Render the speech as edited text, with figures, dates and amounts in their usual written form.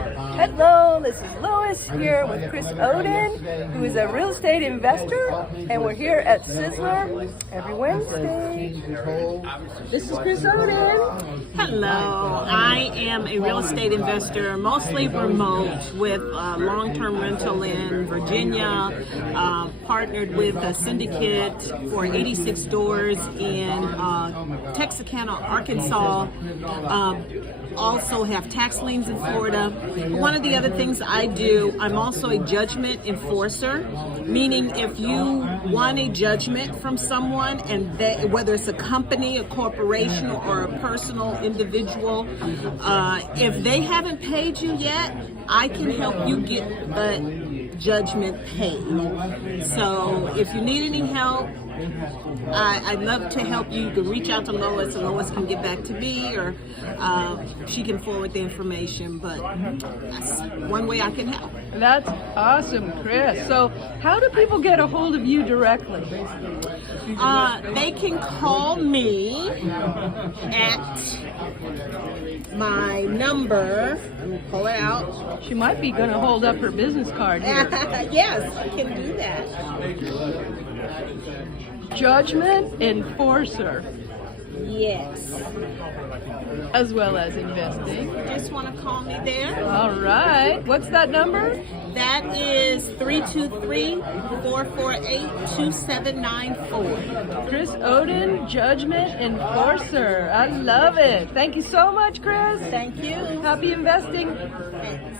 Hello, this is Lois here with Chris Oden, who is a real estate investor, and we're here at Sizzler every Wednesday. This is Chris Oden. Hello, I am a real estate investor, mostly remote, with long-term rental in Virginia, partnered with a syndicate for 86 stores in Texarkana, Arkansas. Also have tax liens in Florida. One of the other things I do, I'm also a judgment enforcer, meaning if you want a judgment from someone, and whether it's a company, a corporation, or a personal individual, if they haven't paid you yet, I can help you get the judgment paid. So if you need any help, I'd love to help you. You can reach out to Lois, and Lois can get back to me, or she can forward the information, but that's one way I can help. That's awesome, Chris. So how do people get a hold of you directly? They can call me at my number. Let me pull it out. She might be going to hold up her business card here. Yes, I can do that. Judgment enforcer. Yes. As well as investing. Just want to call me there. All right. What's that number? That is 323-448-2794. Chris Oden, Judgment Enforcer. I love it. Thank you so much, Chris. Thank you. Happy investing. Thanks.